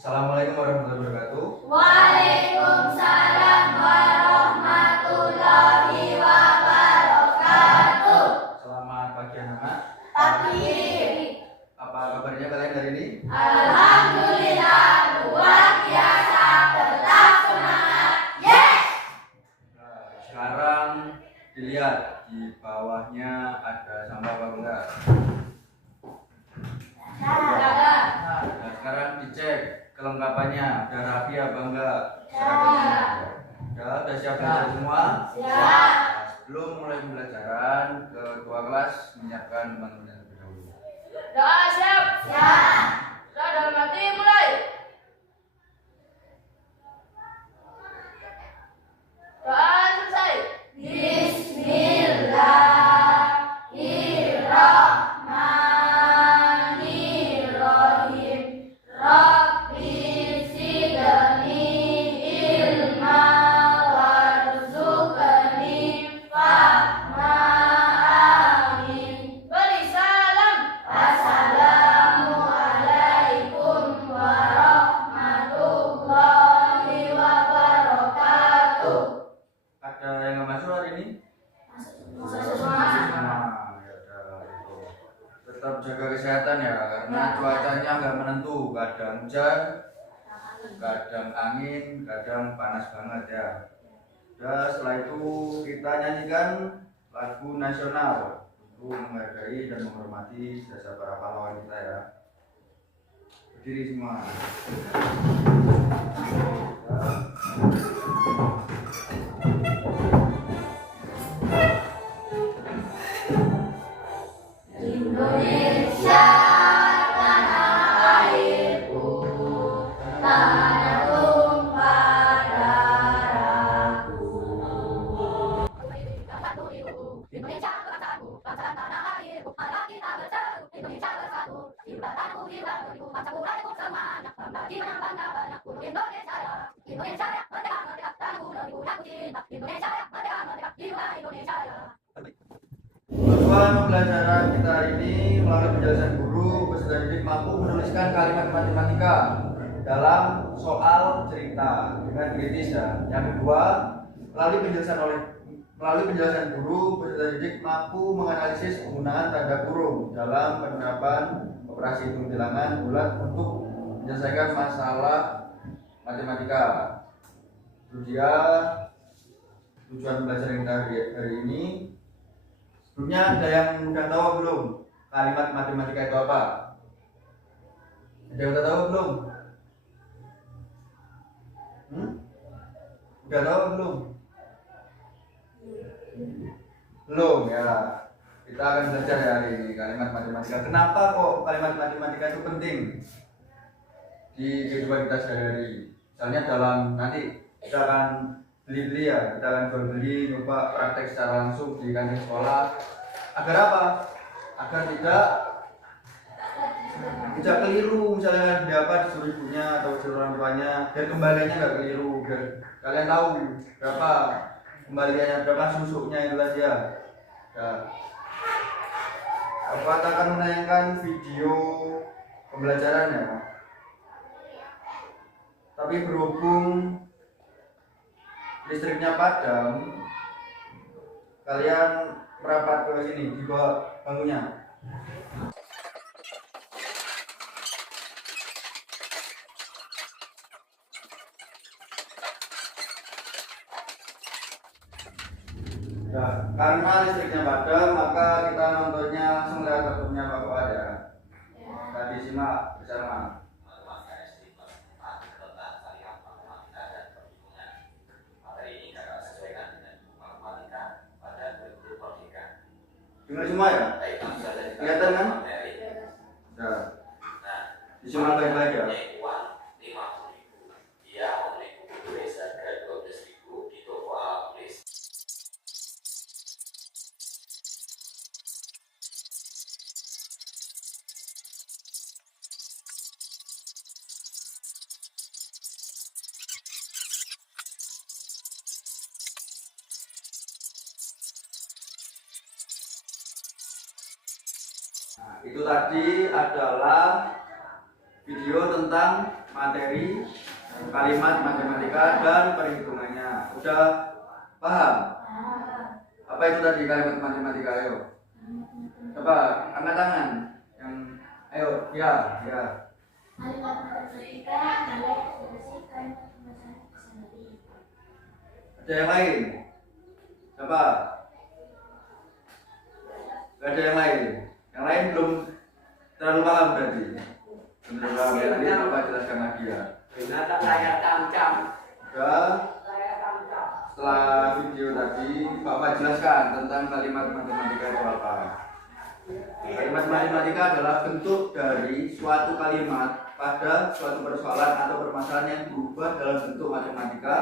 Assalamualaikum warahmatullahi wabarakatuh. Waalaikumsalam warahmatullahi wabarakatuh. Selamat pagi anak-anak. Pagi. Apa kabarnya kalian hari ini? Alhamdulillah luar biasa, tetap semangat. Yes. Nah, sekarang dilihat di bawahnya ada sampah apa enggak? Ada. Nah, sekarang dicek kelengkapannya, ada rapi apa enggak? Udah siap belajar semua? Siap. Nah, sebelum mulai pembelajaran, ketua kelas menyiapkan teman-teman terlebih dahulu. Doa siap. Siap. Doa dalam hati mulai. Doa selesai. Bismillahirrahmanirrahim. Rabbi zidni ilma warzuqni fahma. Amin. Beri salam. Assalamualaikum warahmatullahi wabarakatuh. Ada yang nggak masuk hari ini? Semua. Nah, ya udah itu. Tetap jaga kesehatan ya, karena cuacanya nggak menentu, kadang hujan, kadang angin, kadang panas banget ya. Udah, setelah itu kita nyanyikan lagu nasional untuk menghargai dan menghormati jasa para pahlawan kita ya. Berdiri semua. Indonesia tanah airku, tanah tumpah darahku. Indonesia bangsaku, bangsa tanah airku, mari kita berseru. Indonesia bersatu, ibaratku hilang dariku, bangsa mulaiku semuanya. Bangga kita bangga banyak, untuk Indonesia ya. Indonesia ya, merdeka merdeka, tanahku negeriku yang ku cinta. Indonesia ya, merdeka merdeka, jiwa Indonesia ya. Tujuan pembelajaran kita hari ini melalui penjelasan guru, peserta didik mampu menuliskan kalimat matematika dalam soal cerita dengan kritis ya. Yang kedua, melalui penjelasan guru, peserta didik mampu menganalisis penggunaan tanda kurung dalam penerapan operasi hitung bilangan bulat untuk menyelesaikan masalah matematika. Itu dia tujuan pembelajaran kita hari ini. Sebelumnya ada yang udah tahu belum kalimat matematika itu apa? Ada yang udah tahu belum? Udah tahu belum? Belum ya. Kita akan belajar ya hari ini kalimat matematika. Kenapa kok kalimat matematika itu penting di kehidupan kita sehari-hari? Misalnya dalam nanti kita akan beli-beli ya, kita akan jual beli, nyoba praktek secara langsung di kantin sekolah. Agar apa? Agar tidak keliru, misalnya dapat disuruh ibunya atau disuruh orang tuanya, biar kembaliannya nggak keliru, biar kalian tahu berapa kembaliannya, berapa susuknya itu saja. Ya. Bapak akan menayangkan video pembelajarannya, tapi berhubung listriknya padam, kalian merapat ke sini di bawah bangkunya. Nah, karena listriknya padam, maka kita nontonnya langsung lewat laptopnya Pak Fuad ya. Kita disimak bersama. Dengar semua ya? Kelihatan kan? Nah, disimak baik-baik ya. Nah, itu tadi adalah video tentang materi kalimat matematika dan perhitungannya. Udah paham? Apa itu tadi kalimat matematika? Ayo. Coba angkat tangan. Yang ayo, ya. Kalimat matematika adalah definisi kalimat matematika sendiri. Ada yang lain? Coba. Gak ada yang lain. Yang lain belum terlalu paham berarti. Belum terlalu paham ya. Nanti Bapak jelaskan lagi ya. Binatang layar tancap. Udah. Setelah video tadi Bapak jelaskan tentang kalimat matematika itu apa. Kalimat matematika adalah bentuk dari suatu kalimat pada suatu persoalan atau permasalahan yang berubah dalam bentuk matematika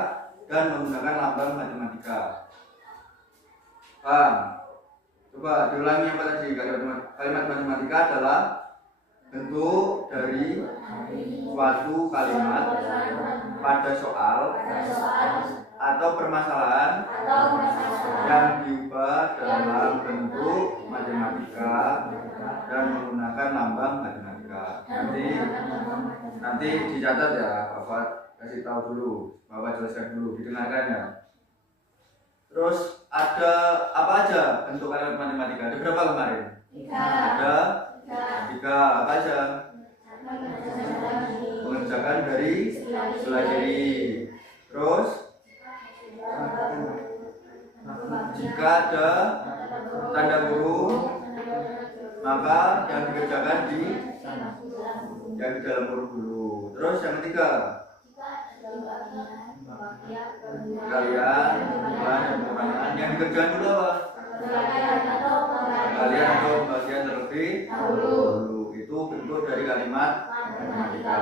dan menggunakan lambang matematika. Paham? Coba diulangi apa tadi? Kalimat matematika adalah bentuk dari suatu kalimat pada soal atau permasalahan yang diubah dalam bentuk matematika dan menggunakan lambang matematika. Nanti dicatat ya, Bapak kasih tahu dulu, Bapak jelaskan dulu, didengarkan ya. Terus ada apa aja bentuk kalimat matematika? Ada berapa kemarin? 3. Ada 3. Apa aja? Mengerjakan dari sebelah kiri. Terus jika ada tanda kurung, maka yang dikerjakan di dalam kurung dulu. Terus yang ketiga, kalian dan pengurangan. Yang dikerjakan dulu apa? Kalian atau bagian terlebih dahulu. Itu bentuk dari kalimat matematika.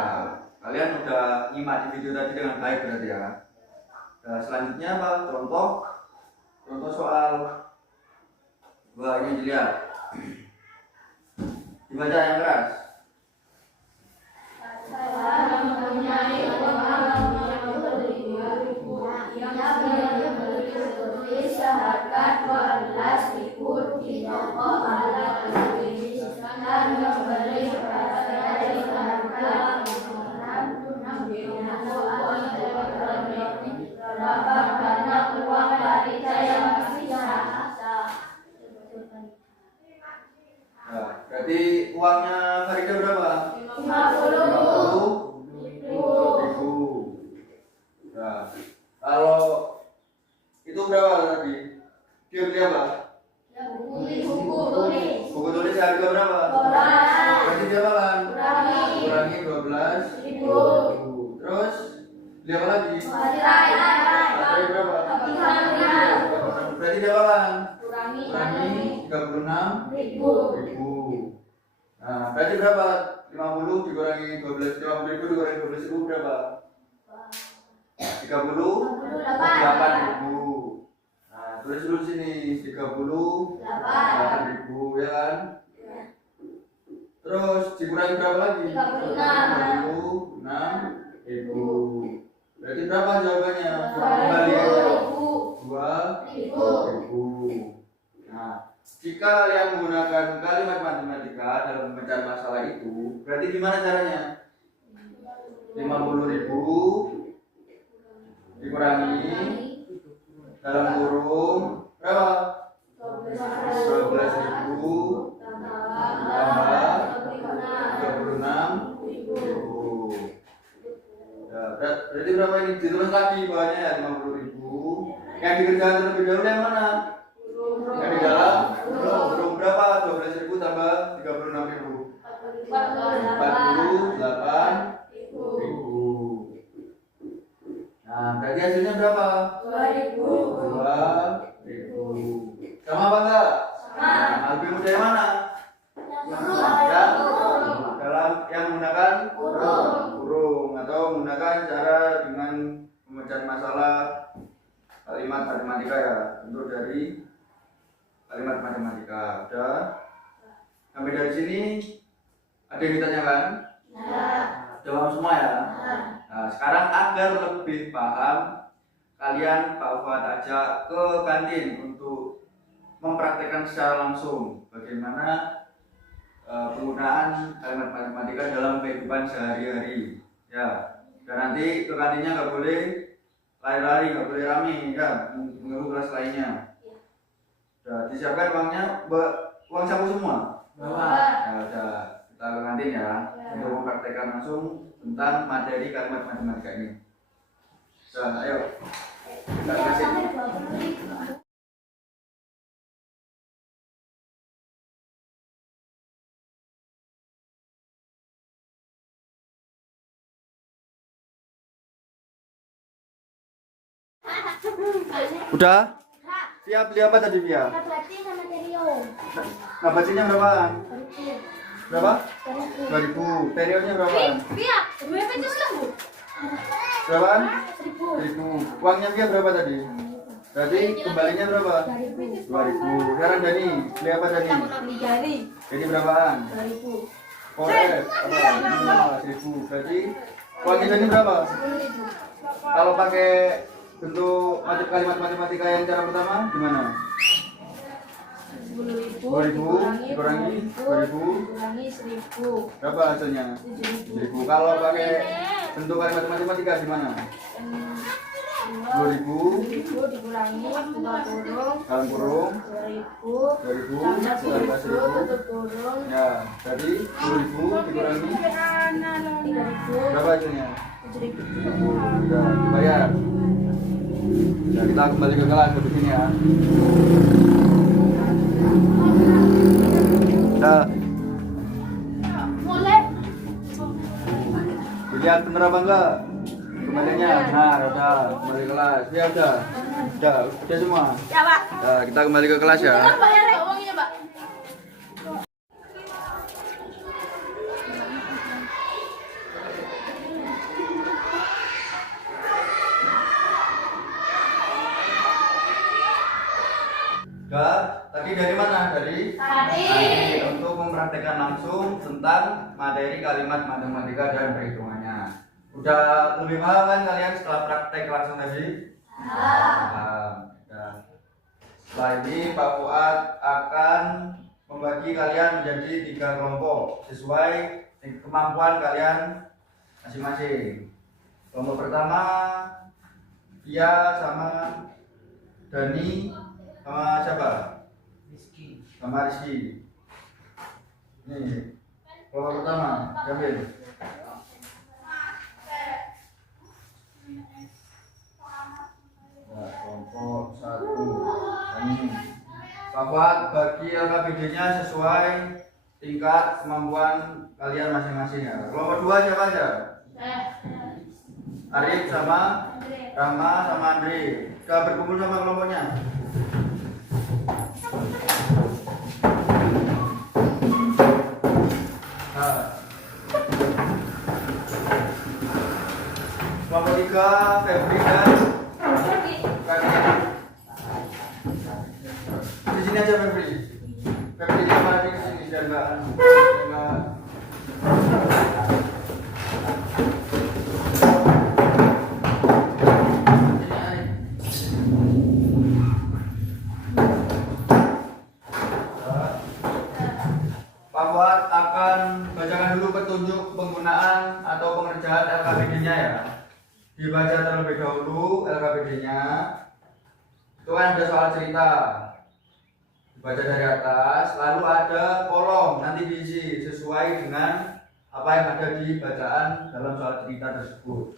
Kalian udah nyimak di video tadi dengan baik berarti ya. Nah, selanjutnya apa? Contoh soal. Wah, ini dilihat. Dibaca yang keras. Seharga 12.000 di toko alat tulis dan membeli dari harga 6.000 berapa banyak uang Farida yang tersisa? Nah, berarti uangnya Farida berapa? 50.000. Nah, kalau itu berapa tadi? Dia beli apa? Buku tulis. Buku tulis harga berapa? 12. Berarti dia apa? Kurangi 12.000. 12.000. Terus beli apa lagi? Baterai berapa? 3. Berarti dia apa? Kurangi 36.000. Nah, berarti berapa? 50 dikurangi 12, 50.000 dikurangi 12.000 berapa? 38.000. Nah, tulis dulu sini 38.000 ya kan? Terus dikurangi berapa lagi? 36.000. Berarti berapa jawabannya? Kembaliannya 2.000. Nah, jika kalian menggunakan kalimat matematika dalam memecah masalah itu, berarti gimana caranya? 50.000 dikurangi dalam kurung berapa? 12.000 tambah 36.000. Ya, berarti berapa ini? Ditulis lagi bawahnya ya 50.000. Yang dikerjakan terlebih dahulu yang mana? Yang di dalam kurung berapa? 12.000 tambah 36.000. 48.000. Nah, berarti hasilnya berapa? 2.000. Sama apa enggak? Sama. Lebih mudah yang mana? Yang dalam yang menggunakan kurung atau menggunakan cara dengan memecah masalah kalimat matematika ya, bentuk dari kalimat matematika. Udah. Sampai dari sini ada yang ditanyakan? Jawab semua ya. Nah, sekarang agar lebih paham, kalian Pak Fuad ajak ke kantin untuk mempraktekkan secara langsung bagaimana penggunaan kalimat matematika dalam kehidupan sehari-hari ya. Dan nanti ke kantinnya nggak boleh lari-lari, nggak boleh rame ya, mengganggu kelas lainnya. Udah disiapkan uangnya, uang saku semua. Ya udah, kita ke kantin ya untuk mempraktekkan langsung tentang materi kalimat matematika ini. Udah, ayo kita kasih. Udah? Siap, beli apa tadi Via? Berarti sama Terio. Nah, bacanya berapa? Berapa? 2000. 2000. Periodnya berapa? Via, berapa itu Bu? Berapa? 1000. 1000. Uangnya Via berapa tadi? Tadi kembalinya berapa? 2000. 2000. Sekarang Dani, beli apa Dani? Jari. Jadi berapaan? 2000. Kores, apa? 1000. Berarti uangnya Dani berapa? 10.000. Kalau pakai bentuk kalimat matematika yang cara pertama gimana? 10.000 dikurangi 2000 dikurangi 1.000. berapa hasilnya? 7.000. 1000. Kalau pakai bentuk kalimat matematika gimana? 2000 dikurangi buka kurung dalam kurung 2000 tambah 11.000 1000 tutup kurung ya, jadi 10.000 dikurangi 3.000 berapa hasilnya? 7.000. Udah dibayar. Ya, kita kembali ke kelas di sini ya. Udah Mulai. dilihat bener apa enggak kembaliannya? Nah, udah kembali ke kelas. Ya udah semua. Ya, Pak. Nah, kita kembali ke kelas ya. Bayar uangnya, Pak. Tadi dari mana? Dari untuk mempraktekkan langsung tentang materi kalimat matematika dan perhitungannya. Udah lebih paham kan kalian setelah praktek langsung tadi? Paham. Ya. Setelah ini Pak Fuad akan membagi kalian menjadi 3 kelompok sesuai kemampuan kalian masing-masing. Kelompok pertama Ia sama Dani sama siapa? Sama Rizky. Ini kelompok pertama, Jamil. Nah, kelompok 1 ini. Pak Fuad bagi LKPD-nya sesuai tingkat kemampuan kalian masing-masing ya. Kelompok 2 siapa aja? Arif sama Rama sama Andre. Sudah berkumpul sama kelompoknya? Nah. Kelompok 3 Febri dan Kaki. Di sini aja Febri. Febri sama Adi di sini dan enggak. Pak Fuad akan bacakan dulu petunjuk penggunaan atau pengerjaan LKPD-nya ya. Dibaca terlebih dahulu LKPD-nya. Itu kan ada soal cerita. Dibaca dari atas, lalu ada kolom nanti diisi sesuai dengan apa yang ada di bacaan dalam soal cerita tersebut.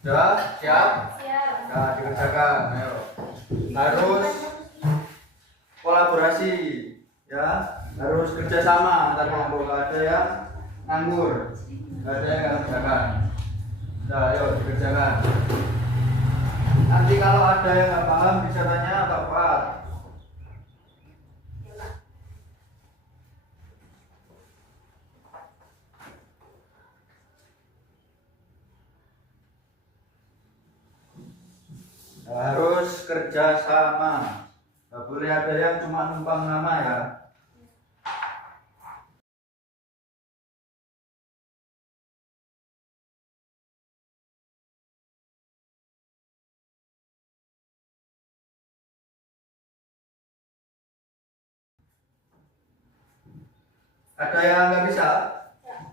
Sudah siap? Siap. Nah, dikerjakan. Ayo. Harus kolaborasi ya, harus kerjasama antar kelompok. Gak ada yang nganggur, gak ada yang nggak kerjakan. Nah, ayo dikerjakan. Nanti kalau ada yang nggak paham bisa tanya Pak Fuad. Nah, harus kerjasama. Gak boleh ada yang cuma numpang nama ya. Ada yang nggak bisa? Ya.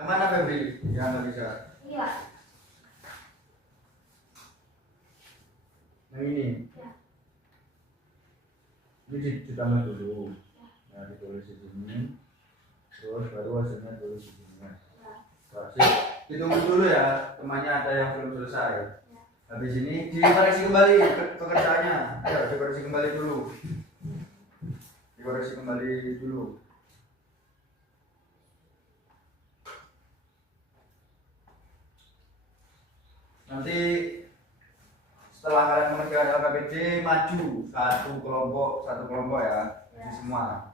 Yang mana Febri? Yang nggak bisa? Ini Pak. Yang ini. Ya. Ini ditambah dulu. Nah, ditulis di sini. Terus baru hasilnya tulis di sini. Kasih. Ditunggu dulu ya, temannya ada yang belum selesai. Habis ini dikoreksi kembali pekerjaannya. Ayo dikoreksi kembali dulu. Dikoreksi kembali dulu. Nanti setelah kalian mengerjakan LKPD maju satu kelompok ya, di semua.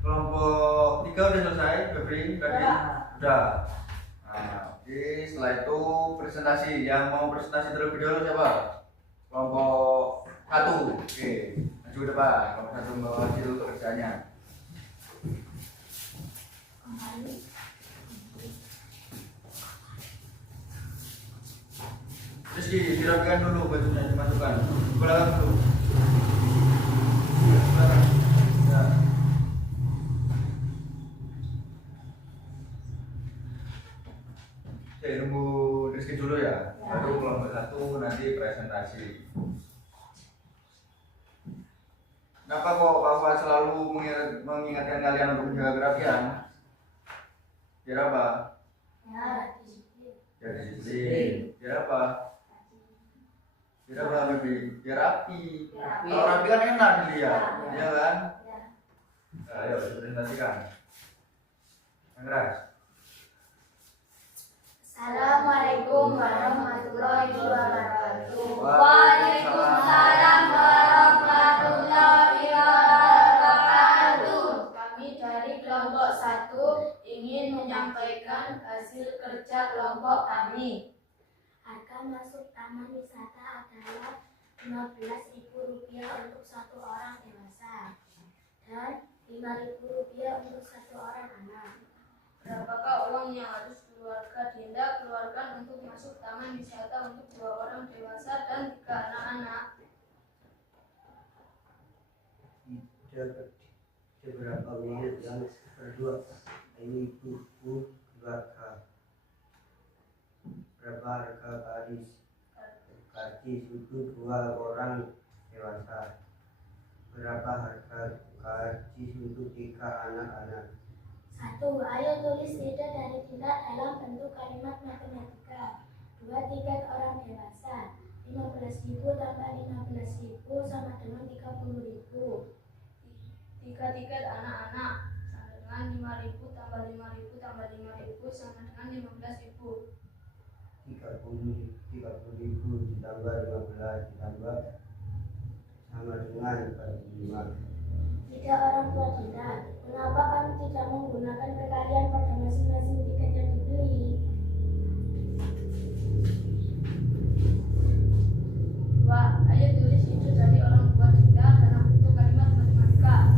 Kelompok 3 udah selesai, Febri tadi? Udah. Nah, oke, setelah itu presentasi. Yang mau presentasi terlebih dahulu siapa? Kelompok 1. Oke, maju depan. Kelompok 1 membawa hasil pekerjaannya. Terus dirapikan dulu bajunya, dimasukkan. Belakang dulu. Belakang. Ya. Oke, nunggu Rizky dulu ya. Baru kelompok 1 nanti presentasi. Kenapa kok Bapak selalu mengingatkan kalian untuk menjaga kerapian? Biar apa? Biar disiplin. Biar apa? Biar apa, Baby? Biar rapi. Kalau rapi kan enak dilihat, iya kan? Ayo presentasikan. Yang keras. Assalamualaikum warahmatullahi wabarakatuh. Waalaikumsalam warahmatullahi wabarakatuh. Kami dari kelompok 1 ingin menyampaikan hasil kerja kelompok kami. Harga masuk taman wisata adalah Rp15.000 untuk satu orang dewasa dan Rp5.000 untuk satu orang anak. Berapakah uang yang harus keluarga Dinda keluarkan untuk masuk taman wisata untuk 2 orang dewasa dan 3 anak-anak? Beberapa menit yang berdua ini buku keluarga. Berapa harga karcis untuk 2 orang dewasa? Berapa harga karcis untuk 3 anak-anak? 1. Ayo tulis ide dari Dinda dalam bentuk kalimat matematika. 2. Tiket orang dewasa 15.000 tambah 15.000 sama dengan 30.000. 3 tiket anak-anak sama dengan 5.000 tambah 5.000 tambah 5.000 sama dengan 15.000. 30.000 ditambah 15 ditambah sama dengan 45. Tidak orang tua Dinda, mengapa kamu tidak menggunakan perkalian pada masing-masing tiket yang dibeli? 2. Ayo tulis ide dari orang tua Dinda dalam bentuk kalimat matematika.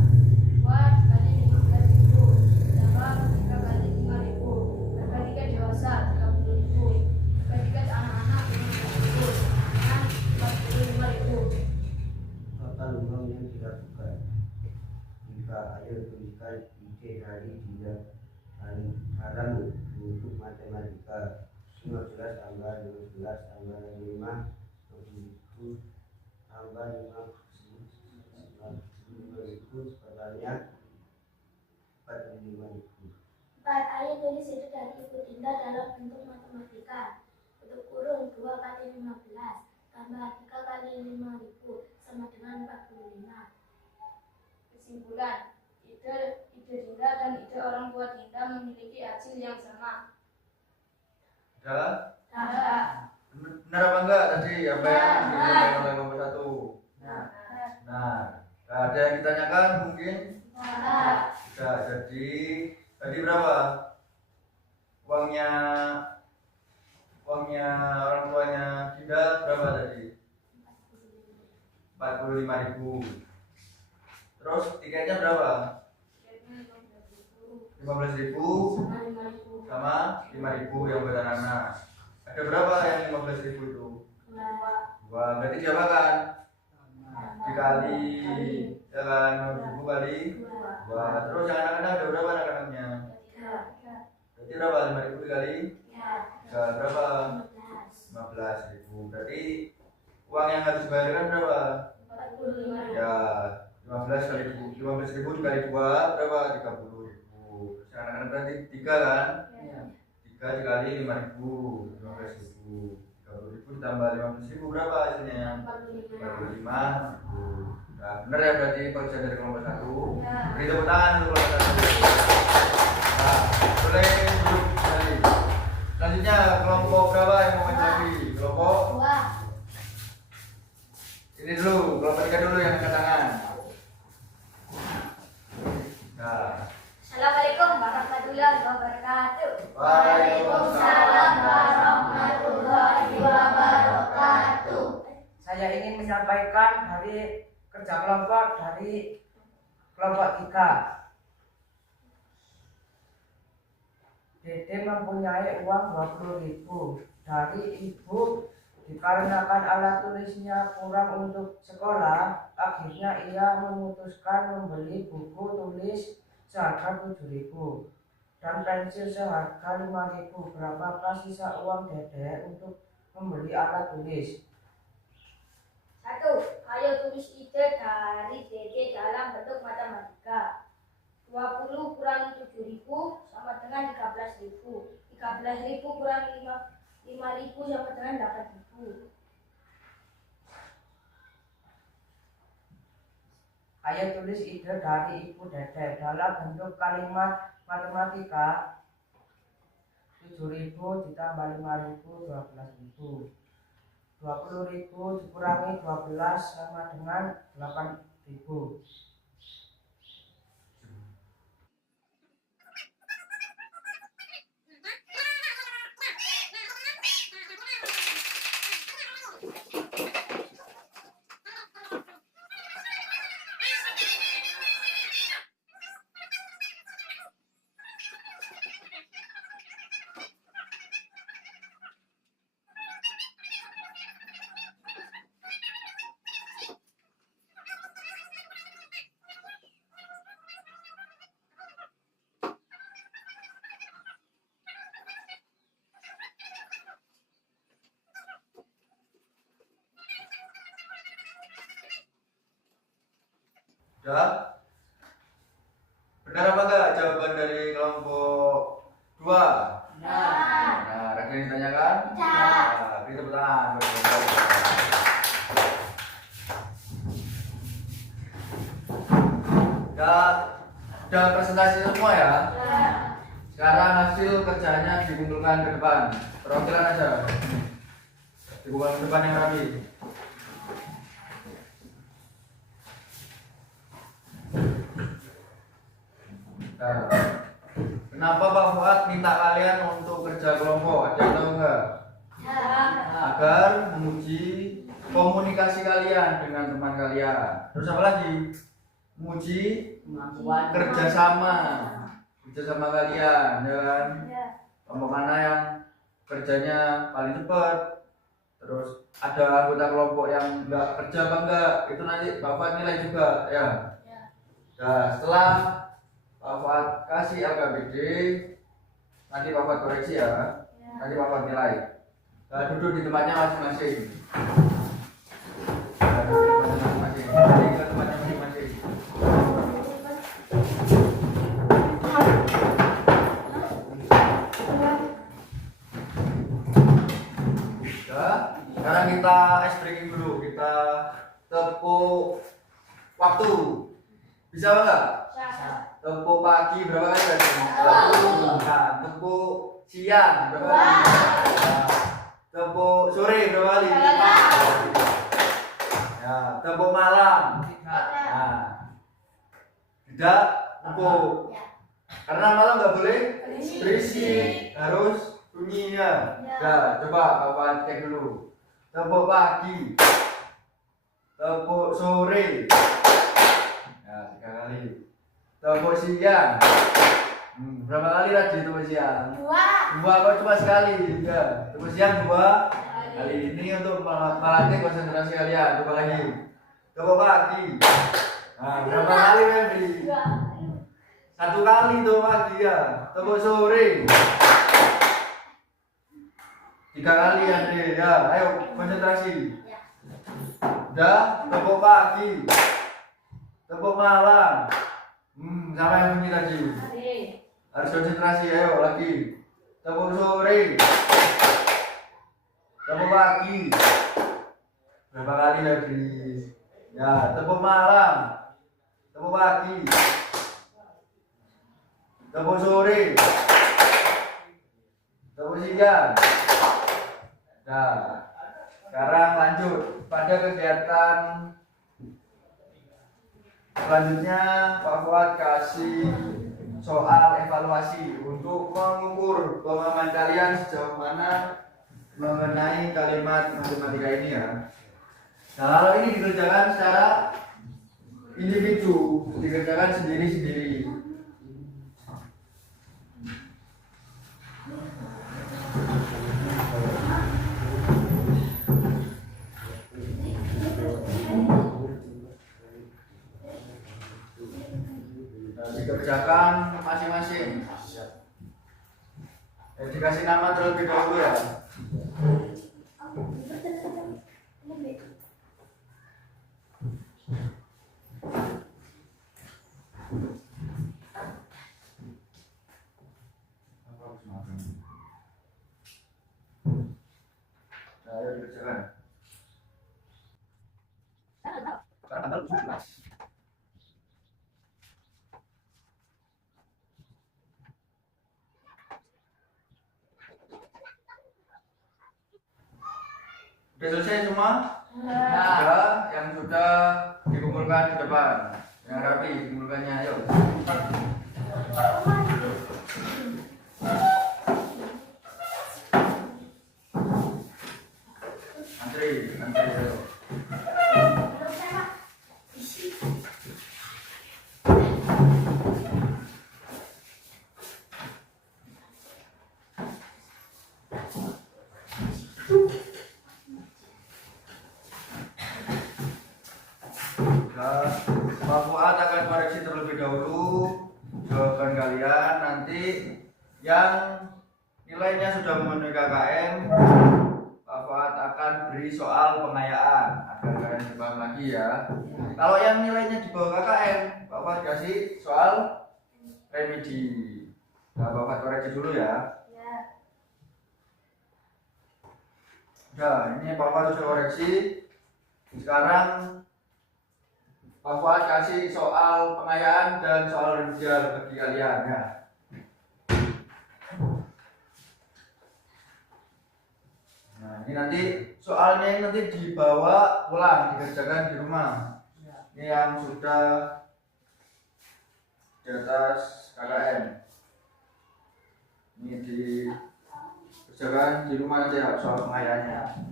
2 kali 15.000 tambah 3 kali 5.000. Harga tiket dewasa 30.000. Harga tiket anak-anak 15.000 dengan 45.000. Total uang yang dilakukan. Ayo tuliskan ide dari Dinda dalam bentuk matematika. 15 tambah 15 tambah 5 20.000 tambah 5.000 totalnya 45.000. 4. Ayo tulis ide dari Ibu Dinda dalam bentuk matematika. Untuk kurung 2 kali 15 tambah 3 kali 5.000 sama dengan 45. Kesimpulan, ide Dinda dan ide orang tua Dinda memiliki hasil yang sama. Udah? Nah, Benar apa enggak tadi apa yang Benar. disampaikan oleh kelompok 1? nah, Nah, ada yang ditanyakan mungkin? nah. Sudah, jadi tadi berapa? Uangnya orang tuanya Dinda berapa tadi? 45.000. Terus tiketnya berapa? 15.000 sama 5.000 yang buat anak-anak. Ada berapa yang 15.000 itu? 2. Berarti siapa kan? Dikali ya kan 5.000 kali 2. Terus yang anak-anak ada berapa anak-anaknya? Berarti berapa? 5.000 dikali 3 berapa? 15.000. Berarti uang yang harus dibayarkan berapa? Ya 15.000 dikali 2 berapa? 30.000. Yang anak-anak berarti 3 kan? 3 dikali 5.000 15.000. 30.000 ditambah 15.000 berapa hasilnya? 45.000. Nah, benar ya berarti pekerjaan dari kelompok 1. Beri tepuk tangan untuk kelompok 1. Nah, boleh duduk kembali. Selanjutnya kelompok berapa yang mau main lagi? Kelompok 2. Ini dulu, kelompok 3 dulu yang angkat tangan. Nah. Assalamualaikum warahmatullahi wabarakatuh. Waalaikumsalam warahmatullahi wabarakatuh. Saya ingin menyampaikan dari kerja kelompok dari kelompok 3. Dede mempunyai uang 20.000 dari ibu. Dikarenakan alat tulisnya kurang untuk sekolah, akhirnya ia memutuskan membeli buku tulis seharga 7.000 dan pensil seharga 5.000. Berapakah sisa uang Dede untuk membeli alat tulis? 1. Ayo tulis ide dari Dede dalam bentuk matematika. 20 kurangi 7.000 sama dengan 13.000. 13.000 kurangi 5.000 sama dengan 8.000. Ayo tulis ide dari Ibu Dede dalam bentuk kalimat matematika. 7.000 ditambah 5.000 12.000. 20.000 dikurangi 12 sama dengan 8.000. Sudah? Benar apa enggak jawaban dari kelompok 2? Nah, ada yang ditanyakan? Nah, beri tepuk tangan. Udah presentasi semua ya? Sekarang hasil kerjanya dikumpulkan ke depan. Perwakilan aja. Dikumpulkan ke depan yang rapi. Nah, kenapa Pak Fuad minta kalian untuk kerja kelompok? Ada yang tahu enggak? Agar menguji komunikasi kalian dengan teman kalian. Terus apa lagi? Menguji kerjasama kalian, ya kan? Kelompok mana yang kerjanya paling cepat? Terus ada anggota kelompok yang enggak kerja apa enggak? Itu nanti Pak Fuad nilai juga, ya. Nah, setelah Pak Fuad kasih LKPD, nanti Pak Fuad koreksi ya. Nanti Pak Fuad nilai. Nah, duduk di tempatnya masing-masing. Nanti ke tempatnya masing-masing. Nah, sekarang kita ice breaking dulu. Kita tepuk waktu. Bisa enggak? Tepuk pagi berapa kali tadi? 1. Nah, tepuk siang berapa kali? Nah, tepuk sore berapa kali? 5. Ya, tepuk malam. Nah, tidak tepuk. Karena malam nggak boleh berisik, harus bunyi ya. Nah, coba Bapak cek dulu. Tepuk pagi. Tepuk sore. Ya, 3 kali. Tepuk siang. Berapa kali tadi tepuk siang? 2 kok cuma sekali. Ya, tepuk siang 2 kali. Ini untuk melatih konsentrasi kalian. Coba lagi. Tepuk pagi. Nah, berapa kali Febri? 1 kali tepuk pagi ya. Tepuk sore. 3 kali Andre. Ya, ayo konsentrasi. Udah, tepuk pagi. Tepuk malam. Sama yang bunyi tadi. Harus konsentrasi, ayo lagi. Tepuk sore. Tepuk pagi. Berapa kali lagi? Ya, tepuk malam. Tepuk pagi. Tepuk sore. Tepuk siang. Nah, sekarang lanjut pada kegiatan selanjutnya. Pak Fuad kasih soal evaluasi untuk mengukur pemahaman kalian sejauh mana mengenai kalimat matematika ini ya. Nah, kalau ini dikerjakan secara individu, dikerjakan sendiri-sendiri. Dikerjakan masing-masing. Dikasih nama terlebih dahulu ya. Nah, ayo dikerjakan. Sekarang tanggal 17. Sudah selesai semua? Sudah, yang sudah dikumpulkan di depan. Yang rapi dikumpulkannya, ayo. Antri, ayo. Pak Fuad akan koreksi terlebih dahulu jawaban kalian. Nanti yang nilainya sudah memenuhi KKM, Pak Fuad akan beri soal pengayaan agar kalian lebih paham lagi ya. Kalau yang nilainya di bawah KKM, Pak Fuad kasih soal remedi. Nah, Pak Fuad koreksi dulu ya. Udah, ini Pak Fuad sudah koreksi. Sekarang Pak Fuad kasih soal pengayaan dan soal remedial bagi kalian ya. Nah, ini nanti soalnya ini nanti dibawa pulang, dikerjakan di rumah. Ini yang sudah di atas KKM. Ini dikerjakan di rumah nanti ya soal pengayaannya.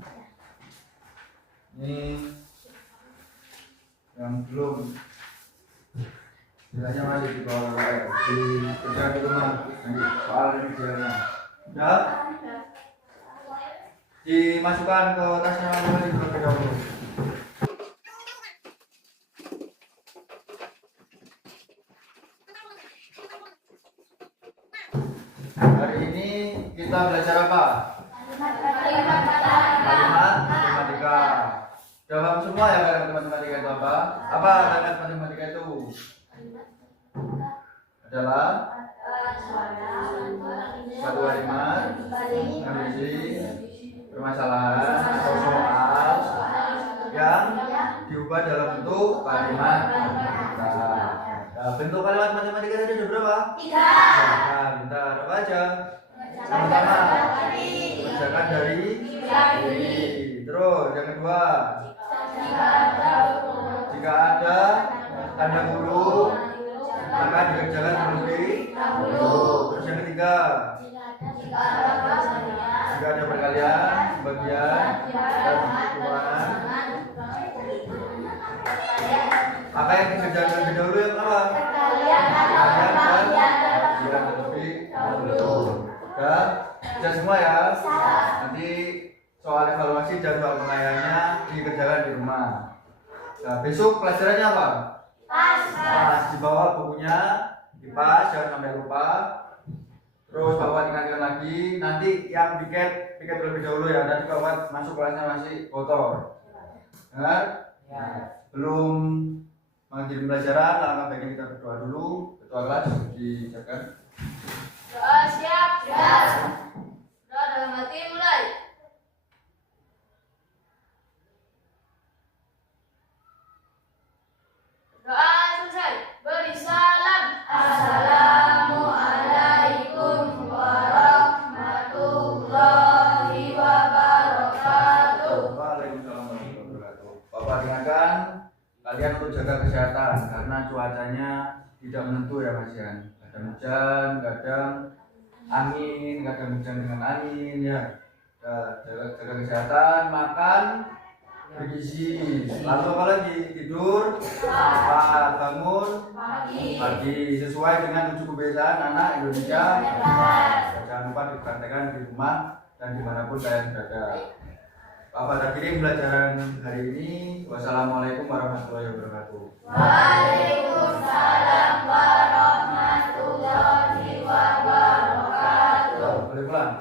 Ini yang belum nilainya masih di bawah KKM, dikerjakan di rumah nanti soal remedialnya. Udah? Dimasukkan ke tasnya masing-masing terlebih dahulu. Hari ini kita belajar apa? Kalimat matematika. Sudah paham semua ya kalimat matematika itu apa? Apa kalimat matematika itu? Adalah suatu kalimat berisi permasalahan atau soal yang diubah dalam bentuk kalimat matematika. Nah, bentuk kalimat matematika tadi ada berapa? 3. Nah, bentar, apa aja? Sama-sama. Kerjakan dari diri. Terus yang kedua, jika ada tanda kurung maka dikerjakan terlebih dahulu. Terus yang ketiga, jika ada perkalian, sebagian, dan perhitungan Apa yang dikerjakan lebih dahulu yang apa? Kalian terlebih dahulu. Udah? Sudah semua ya? Nanti soal evaluasi jadwal pengayanya dikerjakan di rumah. Nah, besok pelajarannya apa? Pas. Di bawah bukunya dipas, jangan sampai lupa. Terus bapak ingatkan lagi, nanti yang piket terlebih dahulu ya. Nanti bapak masuk kelasnya masih kotor. Dengar? Belum mengakhiri pelajaran, langkah baiknya kita berdoa dulu. Ketua kelas dijaga. Doa siap. Doa dalam hati mulai. Doa selesai. Beri salam. Assalamualaikum warahmatullahi wabarakatuh. Waalaikumsalam warahmatullahi wabarakatuh. Bapak ingatkan kalian untuk jaga kesehatan karena cuacanya tidak menentu ya Mas Yan. Kadang hujan, kadang angin, kadang hujan dengan angin ya. Jaga kesehatan, makan bergizi. Lalu apa lagi? Tidur cepat, bangun pagi sesuai dengan 7 kebiasaan anak Indonesia. Jangan lupa dipraktekkan di rumah dan dimanapun kalian berada. Bapak akhiri pelajaran hari ini. Wassalamualaikum warahmatullahi wabarakatuh. Waalaikumsalam warahmatullahi wabarakatuh. Boleh pulang.